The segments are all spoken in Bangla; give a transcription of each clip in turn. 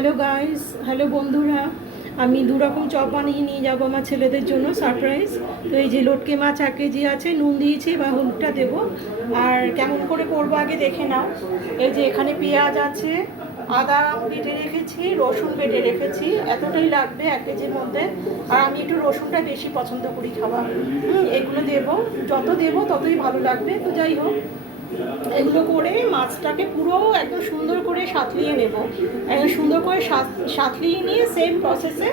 হ্যালো গাইস, হ্যালো বন্ধুরা। আমি দু রকম চপ বানিয়ে নিয়ে যাবো আমার ছেলেদের জন্য সারপ্রাইজ। তো এই যে লটকে মাছ 1 কেজি আছে, নুন দিয়েছি বা হলুদটা দেবো। আর কেমন করে করবো আগে দেখে নাও। এই যে এখানে পেঁয়াজ আছে, আদা বেটে রেখেছি, রসুন বেটে রেখেছি, এতটাই লাগবে 1 কেজির মধ্যে। আর আমি একটু রসুনটা বেশি পছন্দ করি খাওয়া। এগুলো দেবো, যত দেবো ততই ভালো লাগবে। তো যাই হোক, এগুলো করে মাছটাকে পুরো একদম সুন্দর করে সাঁতলিয়ে নেব। একদম সুন্দর করে সাঁতলিয়ে নিয়ে সেম প্রসেসে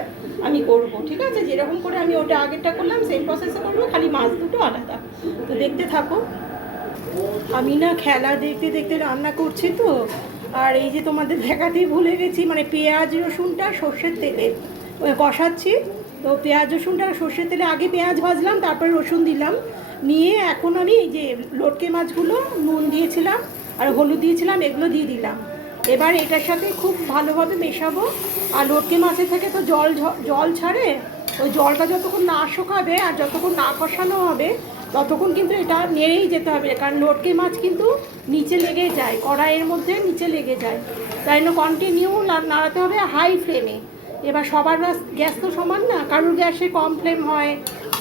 আমি করব, ঠিক আছে? যেরকম করে আমি ওটা আগেরটা করলাম সেম প্রসেসে করবো, খালি মাছ দুটো আলাদা। তো দেখতে থাকো। আমি না খেলা দেখতে দেখতে রান্না করছি তো। আর এই যে তোমাদের দেখাতেই ভুলে গেছি, মানে পেঁয়াজ রসুনটা সর্ষের তেলে কষাচ্ছি। তো পেঁয়াজ রসুনটা সর্ষের তেলে আগে পেঁয়াজ ভাজলাম, তারপর রসুন দিলাম। নিয়ে এখন আমি এই যে লটকে মাছগুলো নুন দিয়েছিলাম আর হলুদ দিয়েছিলাম, এগুলো দিয়ে দিলাম। এবার এটার সাথে খুব ভালোভাবে মেশাবো। আর লটকে মাছের থেকে তো জল ছাড়ে। ওই জলটা যতক্ষণ না শুকাবে আর যতক্ষণ না কষানো হবে ততক্ষণ কিন্তু এটা নেড়েই যেতে হবে, কারণ লটকে মাছ কিন্তু নিচে লেগে যায়, কড়াইয়ের মধ্যে নিচে লেগে যায়। তাই জন্য কন্টিনিউ নাড়াতে হবে হাই ফ্লেমে। এবার সবার গ্যাস তো সমান না, কারুর গ্যাসে কম ফ্লেম হয়,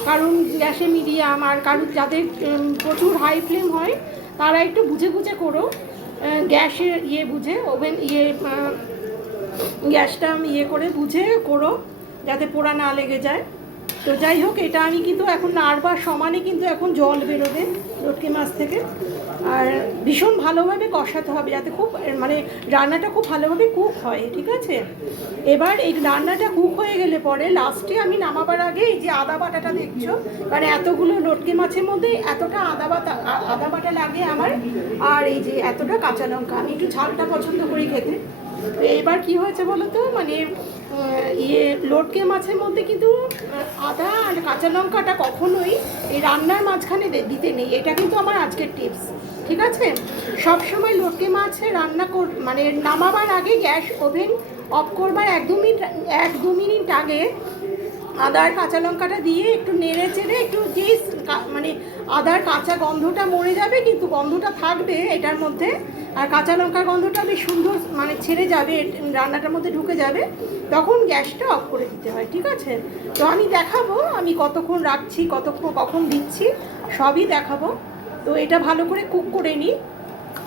কারুর গ্যাসে মিডিয়াম, আর কারুর যাদের প্রচুর হাই ফ্লেম হয় তারা একটু বুঝে বুঝে করো। গ্যাসের বুঝে, ওভেন গ্যাসটা করে বুঝে করো, যাতে পোড়া না লেগে যায়। তো যাই হোক, এটা আমি কিন্তু এখন নাড়বার সমানে কিন্তু এখন জল বেরোবে লটকে মাছ থেকে। আর ভীষণ ভালোভাবে কষাতে হবে যাতে খুব মানে রান্নাটা খুব ভালোভাবে কুক হয়, ঠিক আছে? এবার এই রান্নাটা কুক হয়ে গেলে পরে লাস্টে আমি নামাবার আগে এই যে আদা বাটাটা দেখছো, কারণ এতগুলো লটকে মাছের মধ্যে এতটা আদা বাটা লাগে আমার। আর এই যে এতটা কাঁচা লঙ্কা, আমি একটু ঝালটা পছন্দ করি খেতে। তো এবার কি হয়েছে বলো তো, মানে লটকে মাছের মধ্যে কিন্তু আদা আর কাঁচা লঙ্কাটা কখনোই এই রান্নার মাঝখানে দিতে নেই। এটা কিন্তু আমার আজকের টিপস, ঠিক আছে? সবসময় লটকে মাছে রান্না মানে নামাবার আগে গ্যাস ওভেন অফ করবার 1-2 মিনিট আগে আদার কাঁচা লঙ্কাটা দিয়ে একটু নেড়ে চেড়ে একটু যে মানে আদার কাঁচা গন্ধটা মরে যাবে, কিন্তু গন্ধটা থাকবে এটার মধ্যে। আর কাঁচা লঙ্কার গন্ধটা বেশ সুন্দর মানে ছেড়ে যাবে, রান্নাটার মধ্যে ঢুকে যাবে, তখন গ্যাসটা অফ করে দিতে হয়, ঠিক আছে? তো আমি দেখাবো আমি কতক্ষণ রাখছি, কখন দিচ্ছি, সবই দেখাবো। তো এটা ভালো করে কুক করে নিই,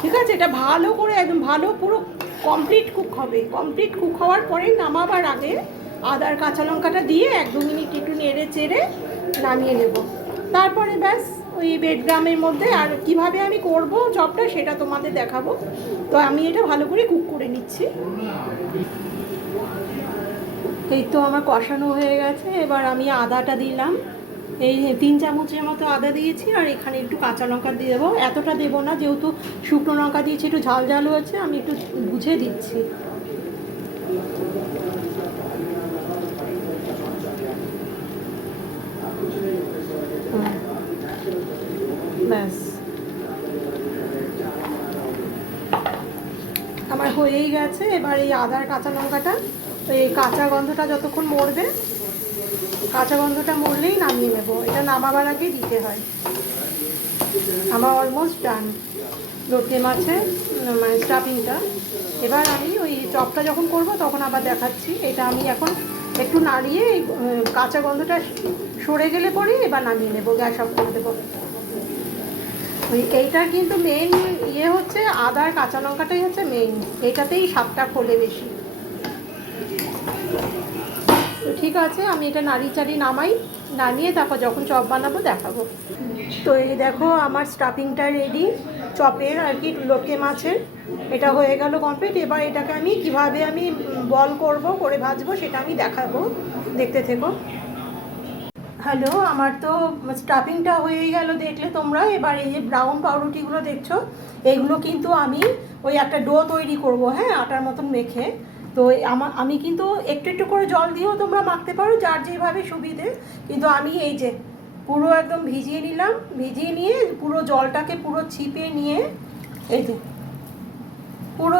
ঠিক আছে? এটা ভালো করে একদম ভালো পুরো কমপ্লিট কুক হবে। কমপ্লিট কুক হওয়ার পরে নামাবার আগে আদার কাঁচা লঙ্কাটা দিয়ে 1-2 মিনিট একটু নেড়ে চেড়ে নামিয়ে নেব। তারপরে ব্যাস ওই বেডগ্রামের মধ্যে আর কিভাবে আমি করব চপটা সেটা তোমাদের দেখাবো। তো আমি এটা ভালো করে কুক করে নিচ্ছি। এই তো আমার কষানো হয়ে গেছে। এবার আমি আদাটা দিলাম, এই 3 চামচের মতো আদা দিয়েছি। আর এখানে একটু কাঁচা লঙ্কা দিয়ে দেবো, এতটা দেবো না, যেহেতু শুকনো লঙ্কা দিয়েছি একটু ঝাল ঝাল হয়েছে, আমি একটু বুঝে দিচ্ছি। ব্যাস আমার হয়েই গেছে। এবার এই আদার কাঁচা লঙ্কাটা, এই কাঁচা গন্ধটা যতক্ষণ মরবে, কাঁচা গন্ধটা মরলেই নামিয়ে নেব। এটা নামাবার আগে দিতে হয়। আমার অলমোস্ট ডান লটকে মাছের মানে স্টাফিংটা। এবার আমি ওই চপটা যখন করব তখন আবার দেখাচ্ছি। এটা আমি এখন একটু নাড়িয়ে কাঁচা গন্ধটা সরে গেলে পরে এবার নামিয়ে নেব, গ্যাস অফ করে দেবো। এইটার কিন্তু মেন হচ্ছে আদার কাঁচা লঙ্কাটাই হচ্ছে মেইন, এটাতেই স্বাদটা খোলে বেশি। তো ঠিক আছে, আমি এটা নাড়ি নামিয়ে তারপর যখন চপ বানাবো দেখাবো। তো এই দেখো আমার স্টাফিংটা রেডি, চপের আর কি লটকে মাছের। এটা হয়ে গেল কমপ্লিট। এবার এটাকে আমি কিভাবে আমি বল করে ভাজবো সেটা আমি দেখাবো, দেখতে থেকো। হ্যালো, আমার তো স্টাফিংটা হয়েই গেল দেখলে তোমরা। এবার এই যে ব্রাউন পাউরুটিগুলো দেখছো, এইগুলো কিন্তু আমি ওই একটা ডো তৈরি করব, হ্যাঁ, আটার মতন মেখে। তো আমি কিন্তু একটু একটু করে জল দিয়েও তোমরা মাখতে পারো, যার যেভাবে সুবিধে। কিন্তু আমি এই যে পুরো একদম ভিজিয়ে নিলাম, ভিজিয়ে নিয়ে পুরো জলটাকে পুরো ছিপে নিয়ে এই যে পুরো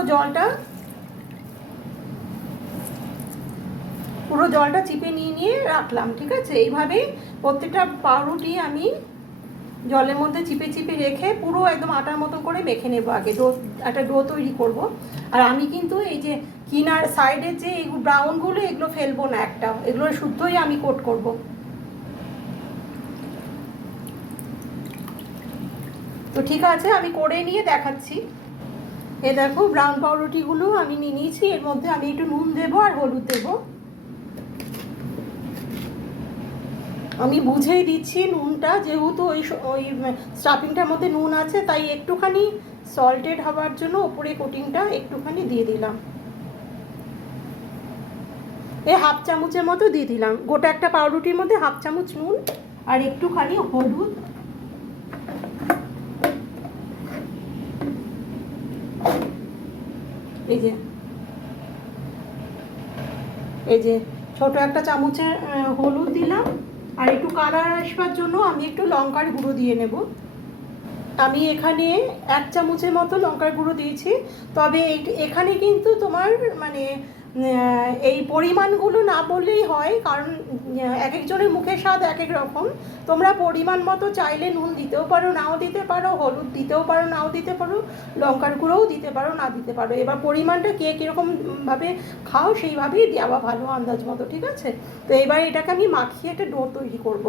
জলটা চিপে নিয়ে রাখলাম, ঠিক আছে? এইভাবেই প্রত্যেকটা পাউরুটি আমি জলের মধ্যে চিপে চিপে রেখে পুরো একদম আটার মতন করে মেখে নেবো আগে। একটা ডো তৈরি করব। আর আমি কিন্তু এই যে কিনার সাইডের যে এই ব্রাউনগুলো এগুলো ফেলবো না একটাও, এগুলো শুদ্ধই আমি কোট করব। তো ঠিক আছে, আমি করে নিয়ে দেখাচ্ছি। এ দেখো ব্রাউন পাউরুটিগুলো আমি নিয়ে নিয়েছি। এর মধ্যে আমি একটু নুন দেবো আর হলুদ দেবো। আমি বুঝেই দিচ্ছি নুনটা, যেহেতু ওই স্টাফিংটার মধ্যে নুন আছে, তাই একটুখানি সল্টেড হওয়ার জন্য ওপরে কোটিংটা একটুখানি দিয়ে দিলাম। এই হাফ চামচের মতো দিয়ে দিলাম। গোটা একটা পাউরুটির মধ্যে হাফ চামচ নুন আর একটুখানি হলুদ। এই যে ছোট একটা চামচের হলুদ দিলাম। আর একটু কালার আসবার জন্য আমি একটু লঙ্কার গুঁড়ো দিয়ে নেব। আমি এখানে 1 চামচের মতো লঙ্কার গুঁড়ো দিয়েছি। তবে এখানে কিন্তু তোমার মানে এই পরিমাণগুলো না বললেই হয়, কারণ এক একজনের মুখের স্বাদ এক এক রকম। তোমরা পরিমাণ মতো চাইলে নুন দিতেও পারো, নাও দিতে পারো, হলুদ দিতেও পারো, নাও দিতে পারো, লঙ্কার গুঁড়োও দিতে পারো, না দিতে পারো। এবার পরিমাণটা কে কীরকমভাবে খাও সেইভাবেই দেওয়া ভালো, আন্দাজ মতো, ঠিক আছে? তো এবার এটাকে আমি মাখিয়ে একটা ডো তৈরি করব।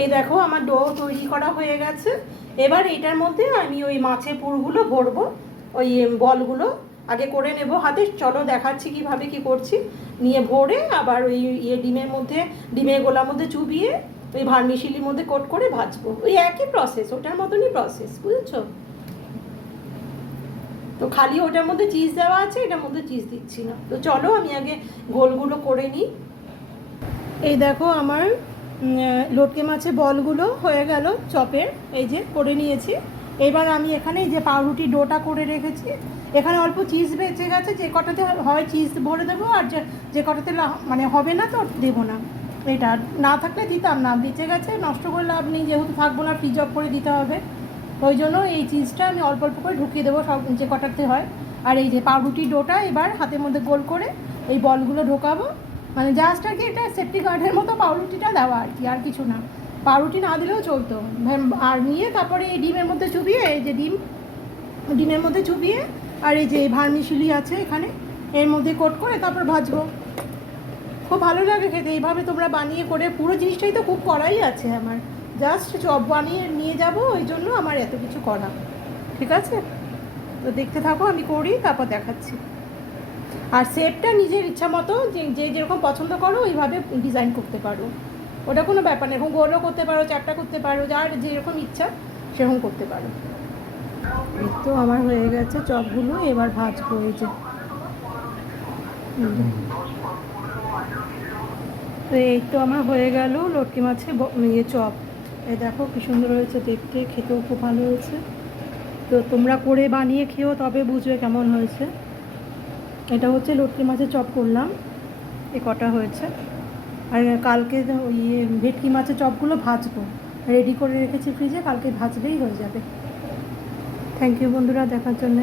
এই দেখো আমার ডো তৈরি করা হয়ে গেছে। এবার এটার মধ্যে আমি ওই মাছের পুরগুলো ভরবো, ওই বলগুলো আগে করে নেব হাতে। চলো দেখাচ্ছি কিভাবে কি করছি। নিয়ে ভরে আবার ওই ডিমের গোলার মধ্যে চুবিয়ে ওই ভার্মিসিলির মধ্যে কোট করে ভাজবো। ওই একই প্রসেস, ওটার মতনই প্রসেস, বুঝেছো? তো খালি ওটার মধ্যে চিজ দেওয়া আছে, এটার মধ্যে চিজ দিচ্ছি না। তো চলো আমি আগে গোলগুলো করে নিই। এই দেখো আমার লটকে মাছের বলগুলো হয়ে গেল চপের, এই যে করে নিয়েছি। এবার আমি এখানে যে পাউরুটি ডোটা করে রেখেছি, এখানে অল্প চিজ বেঁচে গেছে। যে কটাতে হয় চিজ ভরে দেবো, আর যে কটাতে মানে হবে না তো দেবো না। এটা না থাকলে দিতাম না, বেঁচে গেছে, নষ্ট করে লাভ নেই, যেহেতু থাকবো না ফ্রিজ অফ করে দিতে হবে। ওই জন্য এই চিজটা আমি অল্প অল্প করে ঢুকিয়ে দেবো সব যে কটাতে হয়। আর এই যে পাউরুটি ডোটা এবার হাতের মধ্যে গোল করে এই বলগুলো ঢোকাবো। মানে জাস্ট আর কি এটা সেফটি গার্ডের মতো পাউরুটিটা দেওয়া আর কি, আর কিছু না। পাউরুটি না দিলেও চলতো। আর নিয়ে তারপরে এই ডিমের মধ্যে চুবিয়ে, এই যে ডিমের মধ্যে চুবিয়ে, আর এই যে ভার্মিসিলি আছে এখানে, এর মধ্যে কোট করে তারপর ভাজবো। খুব ভালো লাগে খেতে। এইভাবে তোমরা বানিয়ে করে, পুরো জিনিসটাই তো খুব করাই আছে আমার, জাস্ট চপ বানিয়ে নিয়ে যাব, ওই জন্য আমার এত কিছু করা। ঠিক আছে, তো দেখতে থাকো, আমি করি তারপর দেখাচ্ছি। আর শেপটা নিজের ইচ্ছা মতো যে যেরকম পছন্দ করো ওইভাবে ডিজাইন করতে পারো, ওটা কোনো ব্যাপার নেই। এরকম গোলও করতে পারো, চ্যাপটা করতে পারো, যার যেরকম ইচ্ছা সেরকম করতে পারো। এই তো আমার হয়ে গেছে চপগুলো, এবার ভাজবো। এই যে তো এই তো আমার হয়ে গেল লটকে মাছের চপ। এই দেখো কি সুন্দর হয়েছে দেখতে, খেতেও খুব ভালো হয়েছে। তো তোমরা করে বানিয়ে খেও, তবে বুঝবে কেমন হয়েছে। এটা হচ্ছে লটকে মাছের চপ করলাম, এ কটা হয়েছে। আর কালকে ওই ভেটকি মাছের চপগুলো ভাজবো, রেডি করে রেখেছি ফ্রিজে, কালকে ভাজলেই হয়ে যাবে। থ্যাংক ইউ বন্ধুরা দেখার জন্য।